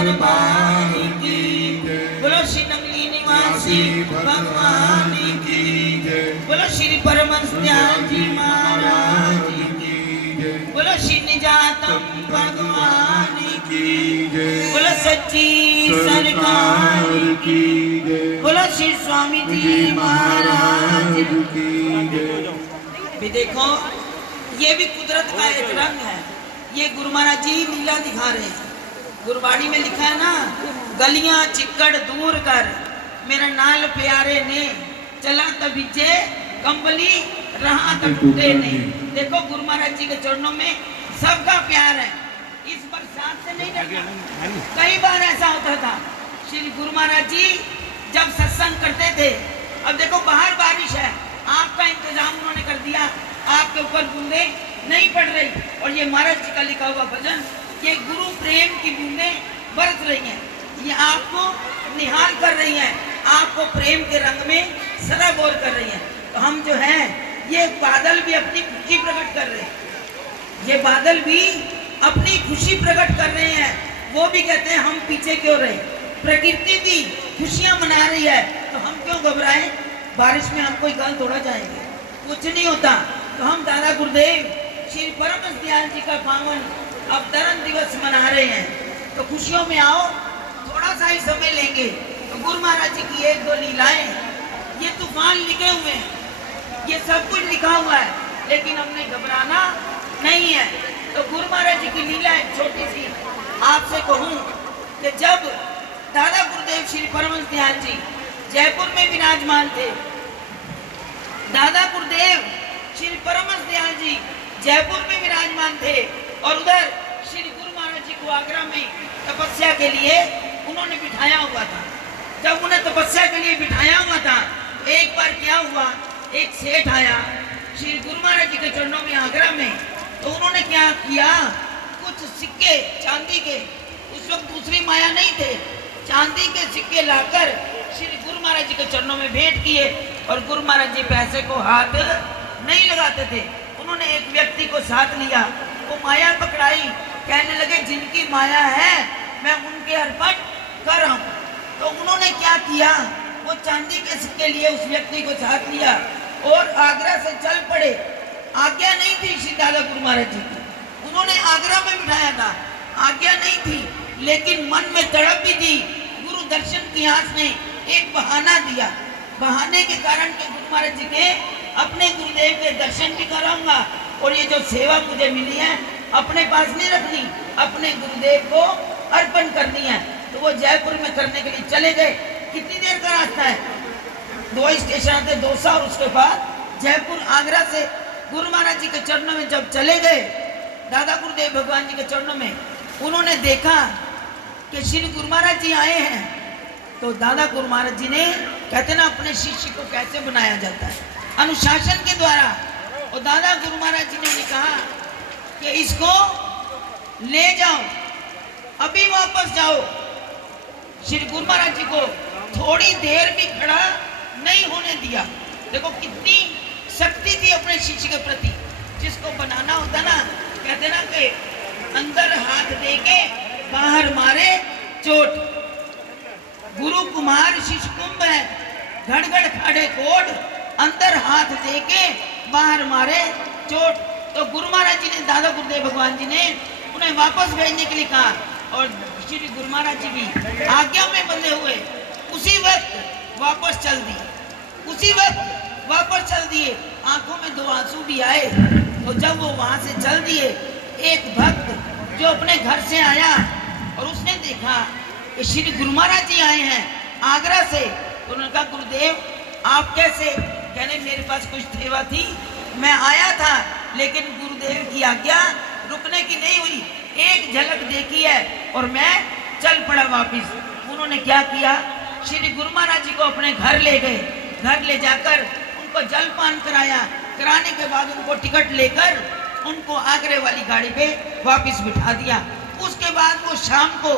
दरबार की बोलो श्री नमली निवासी भगवान की बोलो श्री परमहंस दयाल जी महाराज की बोलो श्री निजातम भगवान की बोलो सच्ची सरकार की बोलो श्री स्वामी जी महाराज की। भी देखो ये भी कुदरत का एक रंग है। ये गुरु महाराज जी लीला दिखा रहे हैं। गुरबाणी में लिखा है ना, गलियां चिक्कड़ दूर कर मेरा नाल प्यारे ने चला तबीजे कंबली रहा तब टूटे नहीं। देखो गुरु महाराज जी के चरणों में सबका प्यार है। इस बरसात से नहीं डरना। कई बार ऐसा होता था श्री गुरु महाराज जी जब सत्संग करते थे। अब देखो बाहर बारिश है, आपका इंतजाम उन्होंने कर दिया, आपके ऊपर बूंदे नहीं पड़ रही। और ये महाराज जी का लिखा हुआ भजन, ये गुरु प्रेम की बूंदे बरस रही हैं, ये आपको निहाल कर रही हैं, आपको प्रेम के रंग में सराबोर कर रही हैं। तो हम जो हैं ये बादल भी अपनी खुशी प्रकट कर रहे हैं, ये बादल भी अपनी खुशी प्रकट कर रहे हैं। वो भी कहते हैं हम पीछे क्यों रहे, प्रकृति भी खुशियां मना रही है तो हम क्यों घबराएं। बारिश में हम कोई गल थोड़ा जाएंगे, कुछ नहीं होता। तो हम दादा गुरुदेव श्री परमहंस दयाल जी का पावन अवतरण दिवस मना रहे हैं, तो खुशियों में आओ, थोड़ा सा ही समय लेंगे। तो गुरु महाराज जी की एक दो लीलाएं, ये तूफान लिखे हुए हैं, ये सब कुछ लिखा हुआ है, लेकिन हमने घबराना नहीं है। तो गुरु महाराज जी की लीला एक छोटी सी आपसे कहूँ कि जब दादा गुरुदेव श्री परमहंस दयाल जी जयपुर में विराजमान थे, दादा गुरुदेव श्री परमहंस दयाल जी जयपुर में विराजमान थे और उधर श्री गुरु महाराज जी को आगरा में तपस्या के लिए उन्होंने बिठाया हुआ था। जब उन्हें तपस्या के लिए बिठाया हुआ था तो एक बार क्या हुआ, एक सेठ आया श्री गुरु महाराज जी के चरणों में आगरा में। तो उन्होंने क्या किया, कुछ सिक्के चांदी के, उस वक्त दूसरी माया नहीं थे, चांदी के सिक्के लाकर श्री गुरु महाराज जी के चरणों में भेंट किए। और गुरु महाराज जी पैसे को हाथ नहीं लगाते थे। उन्होंने एक व्यक्ति को साथ लिया, वो माया पकड़ाई, कहने लगे जिनकी माया है मैं उनके अर्पण कर रहा हूँ। तो उन्होंने क्या किया, वो चांदी के सिक्के लिए उस व्यक्ति को साथ लिया और आगरा से चल पड़े। आज्ञा नहीं थी श्री दादा गुरु महाराज जी की, उन्होंने आगरा में बिठाया था, आज्ञा नहीं थी, लेकिन मन में तड़प भी थी। गुरु दर्शन की आस ने एक बहाना दिया, बहाने के कारण के गुरु महाराज जी के अपने गुरुदेव के दर्शन भी कराऊंगा और ये जो सेवा मुझे मिली है अपने पास नहीं रखनी, अपने गुरुदेव को अर्पण करनी है। तो वो जयपुर में करने के लिए चले गए। कितनी देर का रास्ता है, 2 स्टेशन आते, दौसा और उसके बाद जयपुर। आगरा से गुरु महाराज जी के चरणों में जब चले गए, दादा गुरुदेव भगवान जी के चरणों में, उन्होंने देखा कि श्री गुरु महाराज जी आए हैं। तो दादा गुरु महाराज जी ने, कहते ना अपने शिष्य को कैसे बनाया जाता है, अनुशासन के द्वारा। और दादा गुरु महाराज जी ने कहा कि इसको ले जाओ, अभी वापस जाओ। श्री गुरु महाराज जी को थोड़ी देर भी खड़ा नहीं होने दिया। देखो कितनी शक्ति थी अपने शिष्य के प्रति। जिसको बनाना होता ना, कहते ना कि अंदर हाथ दे के बाहर मारे चोट। गुरु कुमार शिष्य कुंभ है, घड़ घड़ खाड़े कोट, अंदर हाथ दे के बाहर मारे चोट। तो गुरु महाराज जी ने, दादा गुरुदेव भगवान जी ने उन्हें वापस भेजने के लिए कहा और श्री गुरु महाराज जी भी आज्ञा में बंधे हुए उसी वक्त वापस चल दिए, उसी वक्त वापस चल दिए। आंखों में 2 आंसू भी आए। तो जब वो वहां से चल दिए, एक भक्त जो अपने घर से आया और उसने देखा कि श्री गुरु महाराज जी आए हैं आगरा से, तो उन्होंने कहा गुरुदेव आप कैसे? कहने मेरे पास कुछ सेवा थी, मैं आया था, लेकिन गुरुदेव की आज्ञा रुकने की नहीं हुई, एक झलक देखी है और मैं चल पड़ा वापिस। उन्होंने क्या किया, श्री गुरु महाराज जी को अपने घर ले गए। घर ले जाकर उनको जलपान कराया, कराने के बाद उनको टिकट लेकर उनको आगरे वाली गाड़ी पे वापस बिठा दिया। उसके बाद वो शाम को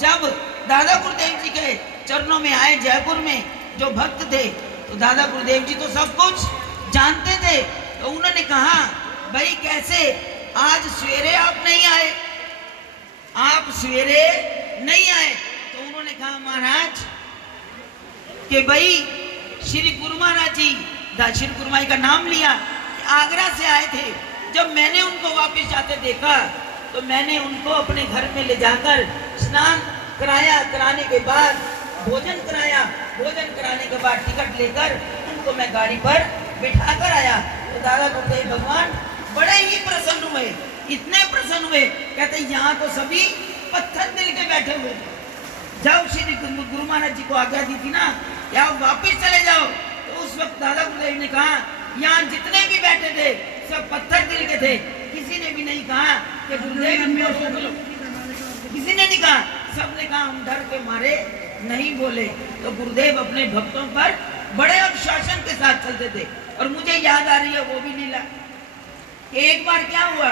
जब दादा गुरुदेव जी के चरणों में आए जयपुर में, जो भक्त थे, तो दादा गुरुदेव जी तो सब कुछ जानते थे। तो उन्होंने कहा भाई कैसे आज सवेरे आप नहीं आए, आप सवेरे नहीं आए। तो उन्होंने कहा महाराज कि भाई श्री गुरु महाराज जी, श्री गुरु महाराज का नाम लिया, आगरा से आए थे। जब मैंने उनको वापस जाते देखा तो मैंने उनको अपने घर में ले जाकर स्नान कराया, कराने के बाद भोजन कराया, भोजन कराने के बाद टिकट लेकर उनको मैं गाड़ी पर बिठा कर आया। तो दादा गुरुदेव भगवान बड़े ही प्रसन्न हुए, इतने प्रसन्न हुए, कहते यहाँ तो सभी पत्थर दिल के बैठे हुए। जब श्री गुरु महाराज जी को आज्ञा दी थी ना कि आप वापिस चले जाओ, तो उस वक्त दादा गुरुदेव ने कहा यहाँ जितने भी बैठे थे सब पत्थर दिल के थे। किसी ने भी नहीं कहा कि गुरुदेव किसी ने नहीं कहा, सबने कहा हम डर के मारे नहीं बोले। तो गुरुदेव अपने भक्तों पर बड़े अनुशासन के साथ चलते थे। और मुझे याद आ रही है वो भी लीला कि एक बार क्या हुआ,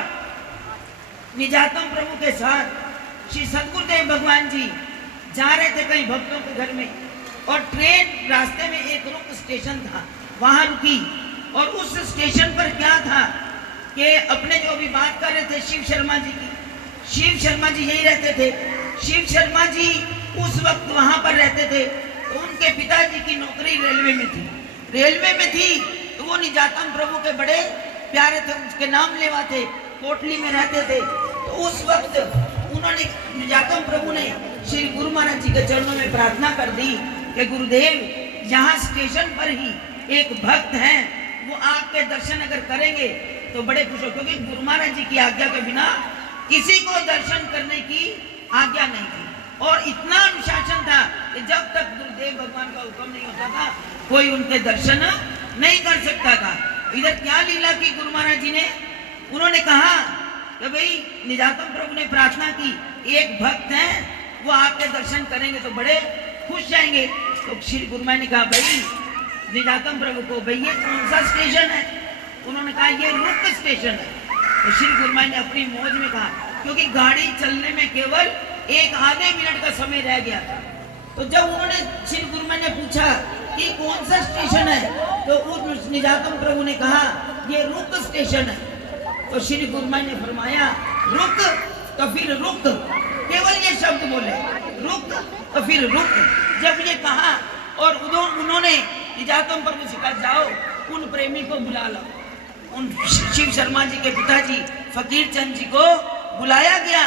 निजातम प्रभु के साथ श्री सदगुरुदेव भगवान जी जा रहे थे कहीं भक्तों के घर में, और ट्रेन रास्ते में एक रुक स्टेशन था, वहां रुकी। और उस स्टेशन पर क्या था कि अपने जो भी बात कर रहे थे शिव शर्मा जी की, शिव शर्मा जी यही रहते थे। शिव शर्मा जी उस वक्त वहां पर रहते थे। तो उनके पिताजी की नौकरी रेलवे में थी, रेलवे में थी। तो वो निजातम प्रभु के बड़े प्यारे थे, उसके नाम लेवा थे, कोटली में रहते थे। तो उस वक्त उन्होंने, निजातम प्रभु ने श्री गुरु महाराज जी के चरणों में प्रार्थना कर दी कि गुरुदेव यहाँ स्टेशन पर ही एक भक्त हैं, वो आपके दर्शन अगर करेंगे तो बड़े खुश हो, क्योंकि गुरु महाराज जी की आज्ञा के बिना किसी को दर्शन करने की आज्ञा नहीं थी। और इतना अनुशासन था कि जब तक गुरुदेव भगवान का हुक्म नहीं होता था कोई उनके दर्शन नहीं कर सकता था। इधर क्या लीला की गुरु महाराज जी ने, उन्होंने कहा कि भाई निजातम प्रभु ने प्रार्थना की, एक भक्त हैं वो आपके दर्शन करेंगे तो बड़े खुश जाएंगे। तो श्री गुरु महाराज ने कहा भाई निजातम प्रभु को, भाई ये कौन सा स्टेशन है? उन्होंने कहा ये रुक स्टेशन है। तो श्री गुरु महाराज ने अपनी मौज में कहा, क्योंकि गाड़ी चलने में केवल एक आधे मिनट का समय रह गया था। तो जब उन्होंने श्री गुरु महाराज ने पूछा कि कौन सा स्टेशन है, तो उस निजातम प्रभु ने कहा ये रुक स्टेशन है। तो श्री गुरु महाराज ने फरमाया रुक तो फिर रुक, केवल ये शब्द बोले, रुक तो फिर रुक। जब ये कहा और उन्होंने निजातम प्रभु से कहा जाओ उन प्रेमी को बुला लो। उन शिव शर्मा जी के पिताजी फकीर चंद जी को बुलाया गया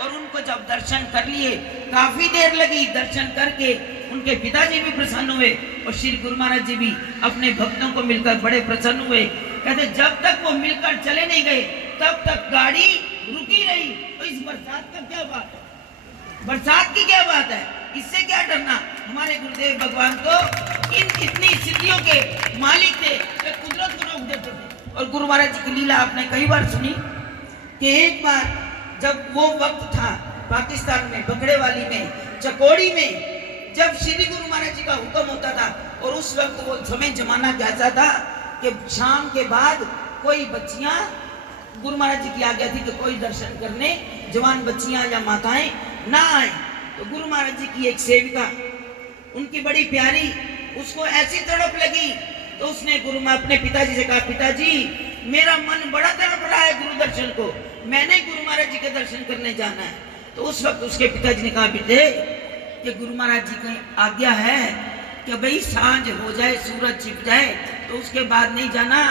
और उनको जब दर्शन कर लिए, काफी देर लगी दर्शन करके, उनके पिताजी भी प्रसन्न हुए और श्री गुरु महाराज जी भी अपने भक्तों को मिलकर बड़े प्रसन्न हुए। कहते जब तक वो मिलकर चले नहीं गए तब तक गाड़ी रुकी रही। तो इस बरसात का क्या बात है, बरसात की क्या बात है, इससे क्या डरना। हमारे गुरुदेव भगवान तो इन इतनी सिद्धियों के मालिक थे कि कुदरत को रोक देते थे। और गुरु महाराज जी की लीला आपने कई बार सुनी कि एक बार जब वो वक्त था पाकिस्तान में, बकड़ेवाली में, चकोड़ी में, जब श्री गुरु महाराज जी का हुक्म होता था, और उस वक्त वो समय जमाना कैसा था कि शाम के बाद कोई बच्चियां, गुरु महाराज जी की आज्ञा थी कि कोई दर्शन करने जवान बच्चियां या माताएं ना आए। तो गुरु महाराज जी की एक सेविका, उनकी बड़ी प्यारी, उसको ऐसी तड़प लगी तो उसने अपने पिताजी से कहा पिताजी मेरा मन बड़ा तड़प रहा है गुरु दर्शन को, मैंने गुरु महाराज जी के दर्शन करने जाना है। तो उस वक्त उसके पिताजी ने कहा बेटे कि गुरु महाराज जी की आज्ञा है कि भाई सांझ हो जाए, सूरज छिप जाए तो उसके बाद नहीं जाना,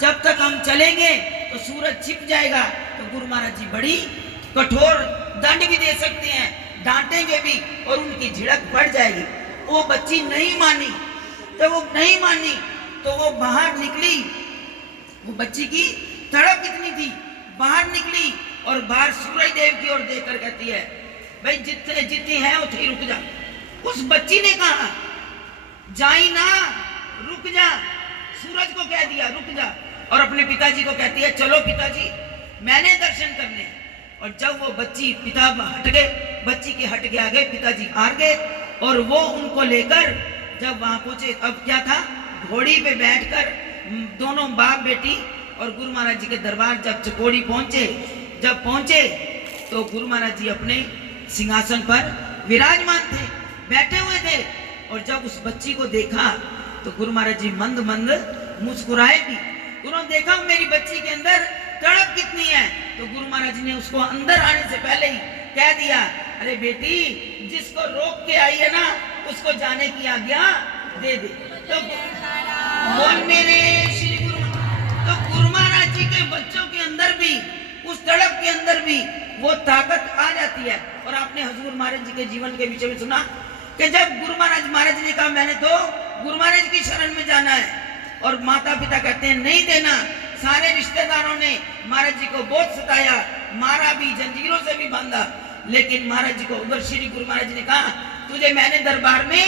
जब तक हम चलेंगे तो सूरज छिप जाएगा। तो गुरु महाराज जी बड़ी कठोर दंड भी दे सकते हैं, डांटेंगे भी और उनकी झिड़क बढ़ जाएगी। वो बच्ची नहीं मानी, तो वो नहीं मानी तो वो बाहर निकली, वो बच्ची की तड़प इतनी थी, बाहर निकली और बाहर सूरज देव की ओर देखकर कहती है भाई जितनी है उतनी रुक जा। उस बच्ची ने कहा जाई ना, रुक जा, सूरज को कह दिया रुक जा, और अपने पिताजी को कहती है चलो पिताजी मैंने दर्शन करने। और जब वो बच्ची पिता हट गए, बच्ची के हट के आ गए, पिताजी हार गए और वो उनको लेकर जब वहां पहुंचे, अब क्या था, घोड़ी पे बैठकर दोनों बाप बेटी और गुरु महाराज जी के दरबार जब चकोड़ी पहुंचे, जब पहुंचे तो गुरु महाराज जी अपने सिंहासन पर विराजमान थे, बैठे हुए थे। और जब उस बच्ची को देखा तो गुरु महाराज जी मंद मंद मुस्कुराए भी। उन्होंने देखा मेरी बच्ची के अंदर तड़प कितनी है, तो गुरु महाराज जी ने उसको अंदर आने से पहले ही कह दिया अरे बेटी, जिसको रोक के आई है ना उसको जाने की आज्ञा दे दे। तो बोल मेरे श्री गुरु। तो गुरु महाराज जी के बच्चों के अंदर भी, उस तड़प के अंदर भी वो ताकत आ जाती है। और आपने हजूर महाराज जी के जीवन के विषय में सुना कि जब गुरु महाराज जी ने कहा मैंने तो गुरु महाराज की शरण में जाना है, और माता पिता कहते हैं नहीं देना। सारे रिश्तेदारों ने महाराज जी को बहुत सताया, मारा भी, जंजीरों से भी बांधा, लेकिन महाराज जी को उधर श्री गुरु महाराज जी ने कहा तुझे मैंने दरबार में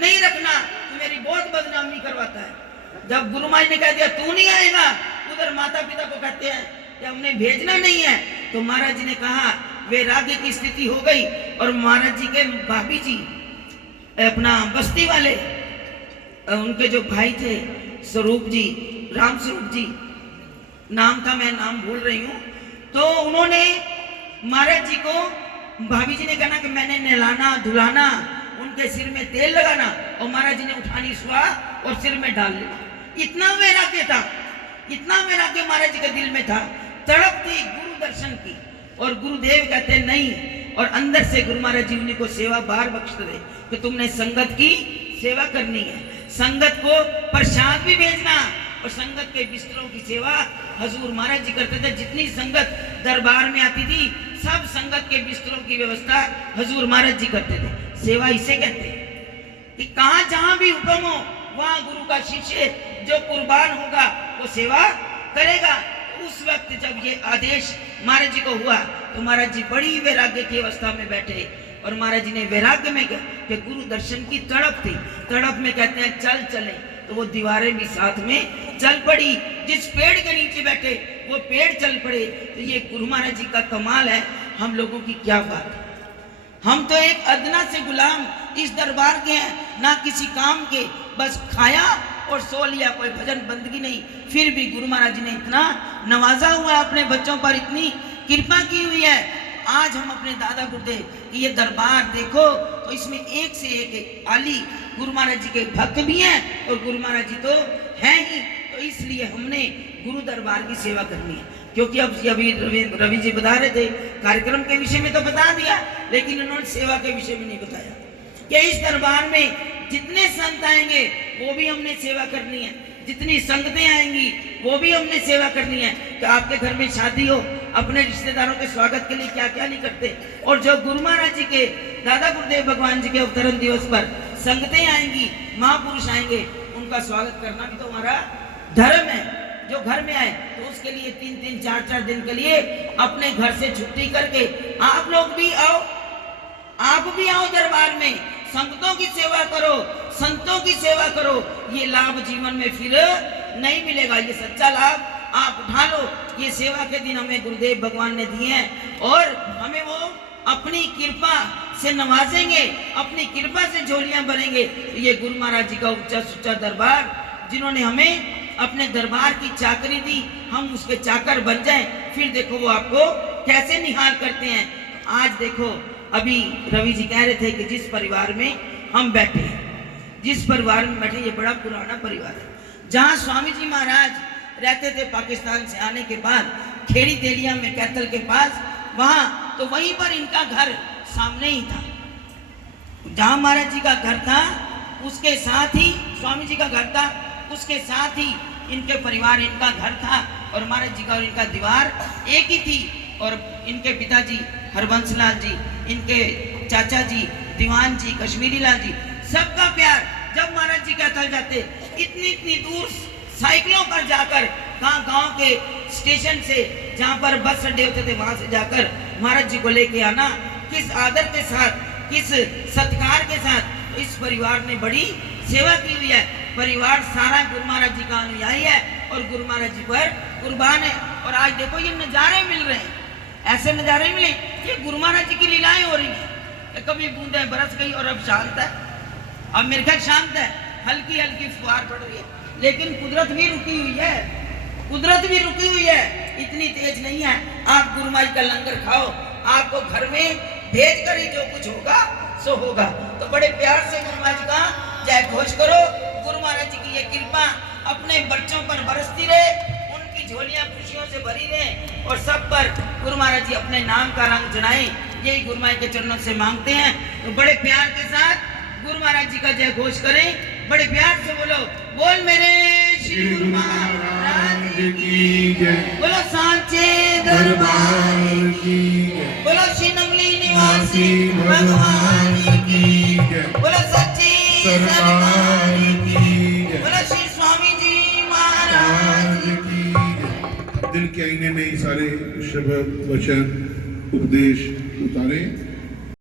नहीं रखना, तू मेरी बहुत बदनामी करवाता है। जब गुरु महाराज ने कह दिया तू नहीं आएगा, उधर माता पिता को कहते हैं कि हमने भेजना नहीं है। तो महाराज जी ने कहा वैराग्य की स्थिति हो गई, और महाराज जी के भाभी जी अपना बस्ती वाले, उनके जो भाई थे स्वरूप जी, राम स्वरूप जी नाम था, मैं नाम भूल रही हूँ। तो उन्होंने महाराज जी को, भाभी जी ने कहा कि मैंने नहलाना धुलाना, उनके सिर में तेल लगाना, और महाराज जी ने उठानी सुआ और सिर में डाल लिया। इतना वैराग्य था, इतना वैराग्य महाराज जी के दिल में था, तड़प थी गुरु दर्शन की। और गुरुदेव कहते नहीं, और अंदर से गुरु महाराज जी उन्हीं को सेवा बार बख्श दे कि तुमने संगत की सेवा करनी है, संगत को प्रसाद भी भेजना, और संगत के बिस्तरों की सेवा हजूर महाराज जी करते थे। जितनी संगत दरबार में आती थी सब संगत के बिस्तरों की व्यवस्था हजूर महाराज जी करते थे। सेवा इसे कहते हैं कि कहाँ जहां भी हुक्म हो वहां गुरु का शिष्य जो कुर्बान होगा वो सेवा करेगा। उस वक्त जब ये आदेश महाराज जी को हुआ तो महाराज जी बड़ी वैराग्य की अवस्था में बैठे, और महाराज जी ने वैराग्य में कि गुरु दर्शन की तड़प थी, तड़प में कहते हैं चल चले, तो वो दीवारें भी साथ में चल पड़ी। जिस पेड़ के नीचे बैठे वो पेड़ चल पड़े। तो ये गुरु महाराज जी का कमाल है। हम लोगों की क्या बात है, हम तो एक अदना से गुलाम इस दरबार के हैं, ना किसी काम के, बस खाया और सो लिया, कोई भजन बंदगी नहीं। फिर भी गुरु महाराज जी ने इतना नवाजा हुआ अपने बच्चों पर, इतनी कृपा की हुई है। आज हम अपने दादा गुरुदेव की ये दरबार देखो तो इसमें एक से एक आली गुरु महाराज जी के भक्त भी हैं, और गुरु महाराज जी तो हैं ही। तो इसलिए हमने गुरु दरबार की सेवा करनी है। क्योंकि अब अभी रवि जी बता रहे थे कार्यक्रम के विषय में तो बता दिया, लेकिन उन्होंने सेवा के विषय में नहीं बताया कि इस दरबार में जितने संत आएंगे वो भी हमने सेवा करनी है, जितनी संगतें आएंगी वो भी हमने सेवा करनी है। तो आपके घर में शादी हो, अपने रिश्तेदारों के स्वागत के लिए क्या क्या नहीं करते। और जो गुरु महाराज जी के, दादा गुरुदेव भगवान जी के अवतरण दिवस पर संगतें आएंगी, महापुरुष आएंगे, उनका स्वागत करना भी तो हमारा धर्म है। जो घर में आए तो उसके लिए 3-3, 4-4 दिन के लिए अपने घर से छुट्टी करके आप लोग भी आओ, आप भी आओ दरबार में, संगतों की सेवा करो, संतों की सेवा करो। ये लाभ जीवन में फिर नहीं मिलेगा, ये सच्चा लाभ आप उठा लो। ये सेवा के दिन हमें गुरुदेव भगवान ने दिए हैं, और हमें वो अपनी कृपा से नवाजेंगे, अपनी कृपा से झोलियां भरेंगे। तो ये गुरु महाराज जी का उच्चा सुच्चा दरबार, जिन्होंने हमें अपने दरबार की चाकरी दी, हम उसके चाकर बन जाएं, फिर देखो वो आपको कैसे निहार करते हैं। आज देखो, अभी रवि जी कह रहे थे कि जिस परिवार में हम बैठे हैं, जिस परिवार में बैठे, ये बड़ा पुराना परिवार है। जहाँ स्वामी जी महाराज रहते थे पाकिस्तान से आने के बाद, खेड़ी तेलिया में कैथल के पास, वहाँ तो वहीं पर इनका घर सामने ही था। जहाँ महाराज जी का घर था उसके साथ ही स्वामी जी का घर था, उसके साथ ही इनके परिवार, इनका घर था, और महाराज जी का और इनका दीवार एक ही थी। और इनके पिताजी हरबंस लाल जी, इनके चाचा जी दीवान जी, कश्मीरी लाल जी, सबका प्यार। जब महाराज जी कैथल जाते, इतनी इतनी दूर साइकिलों पर जाकर, कहाँ गांव के स्टेशन से जहाँ पर बस अड्डे होते थे वहां से जाकर महाराज जी को लेके आना, किस आदर के साथ, किस सत्कार के साथ। इस परिवार ने बड़ी सेवा की हुई है। परिवार सारा गुरु महाराज जी का अनुयायी है और गुरु महाराज जी पर कुर्बान है। और आज देखो ये नज़ारे मिल रहे हैं, ऐसे नज़ारे मिले, ये गुरु महाराज जी की लीलाएं हो रही हैं। कभी बूंदें बरस गई और अब शांत है, अब मेरे ख्याल शांत है, हल्की हल्की फुहार पड़ रही है, लेकिन कुदरत भी रुकी हुई है, कुदरत भी रुकी हुई है, इतनी तेज नहीं है। आप गुरु महाराज का लंगर खाओ, आपको घर में भेज कर ही जो कुछ होगा सो होगा। तो बड़े प्यार से गुरु महाराज का जय घोष करो। गुरु महाराज जी की ये कृपा अपने बच्चों पर बरसती रहे, उनकी झोलियां खुशियों से भरी रहे, और सब पर गुरु महाराज जी अपने नाम का रंग जनाएं। यही गुरु माई के चरणों से मांगते हैं। तो बड़े प्यार के साथ गुरु महाराज जी का जय घोष करें, बड़े प्यार से बोलो, बोल मेरे श्री गुरु महाराज की जय, बोलो सांचे दरबार की जय, बोलो श्री नमली निवासी भगवान की जय, बोलो सच्ची सरकार की जय, बोलो श्री स्वामी जी महाराज की जय। दिल के आईने में ही सारे शब्द वचन उपदेश उतारे।